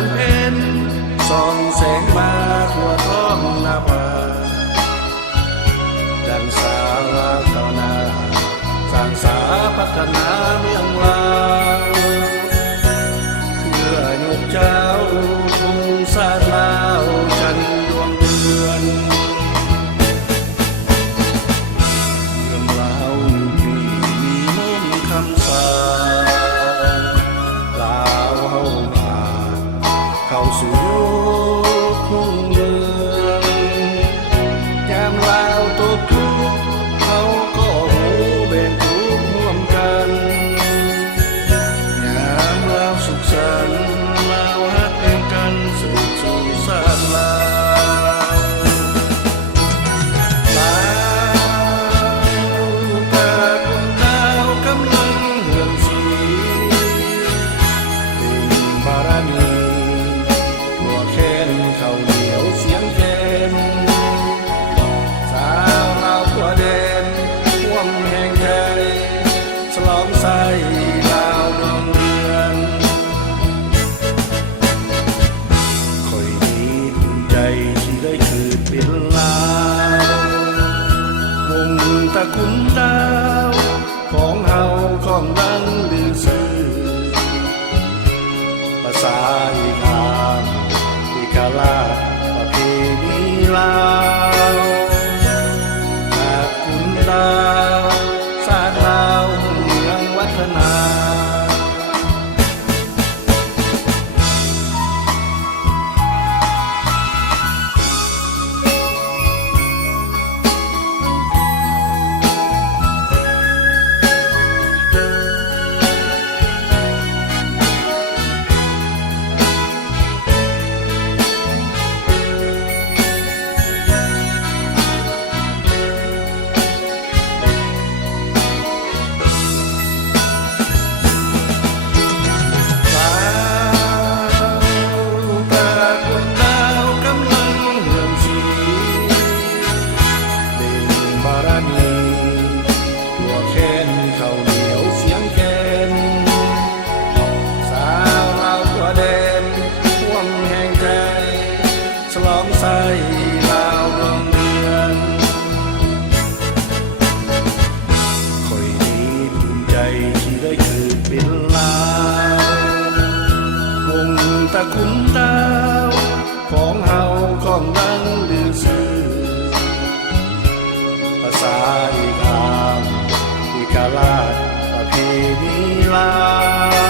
านเพ็ญส่องแสงมาทั่วท้องนาภาดังสาวเก่านาสร้างสาพัฒนาเมืองลาวเพื่อยกเจ้าทุ่งสาลาวจันดวงเดือนเมืองลาวอยู่ที่มีมุ่งคำสาลาวเฮาผ่านเข้าสู่ทุ่งเมืองยามลาวตกทุกข์เขาก็หูแบ่งทุกข์ร่วมกันยามลาวสุขสันต์ลาวฮักกันสืบสู่ศาสนาลาวตาคนดาวกำลังเหืองสีเป็นบารมีตัวแค้นเข้าเหนียวเสียงแค้นสาวลาวทั่วแดนร่วมแห่งใจฉลองใส่ลาวดวงเดือนคอยดีภูมิใจที่ได้เกิดเป็นลาววงตระกูลดาวของเฮาของดังลือซื่อภาษาอีกาอีกาลาประเพณีลาวตระกูลดาวศาสตร์ลาวเมืองวัฒนา ลาวตาคนดาวกำลังเหืองสีเป็นบารมีตัวแค้นเข้าเหนียวเสียงแค้นสาวลาวทั่วแดนร่วมแห่งใจฉลองใส่ลาวดวงเดือนคอยดีภูมิใจที่ได้เกิดเป็นลาววงตระกูลดาวของเฮาของดังลือซื่อภาษาอีกาลาประเพณีลาว